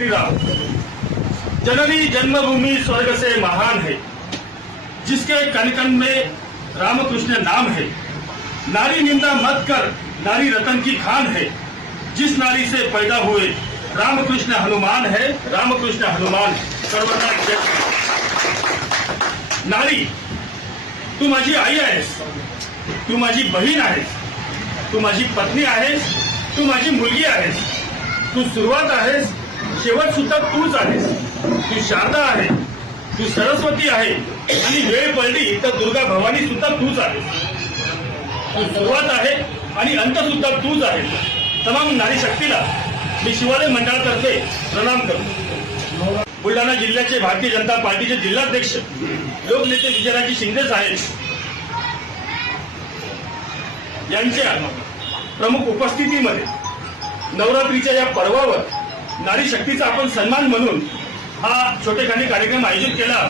श्री राम जननी जन्मभूमि स्वर्ग से महान है, जिसके कण में रामकृष्ण नाम है। नारी निंदा मत कर नारी रतन की खान है। जिस नारी से पैदा हुए रामकृष्ण हनुमान है, रामकृष्ण हनुमान सर्वदा नारी तू माझी आई आहेस, तू माझी बहीण आहेस, तू माझी पत्नी आहेस, तू माझी मुलगी आहेस, तू सुरुवात आहेस शेवट सुद्धा तूच आहेस तू शारदा आहे तू सरस्वती आहे आणि वेळ पडली तर दुर्गा भवानी सुद्धा तूच आहेस तू सुरुवात आहे आणि अंत सुद्धा तूच आहे तमाम नारी शक्तीला मी शिवालय मंडळातर्फे प्रणाम करतो. बुलढाणा जिल्ह्याचे भारतीय जनता पार्टीचे जिल्हाध्यक्ष लोकनेते विजयराजी शिंदे साहेब यांच्या प्रमुख उपस्थितीमध्ये नवरात्रीच्या या पर्वावर नारी शक्तीचा आपण सन्मान म्हणून हा छोटेखानी कार्यक्रम आयोजित केला.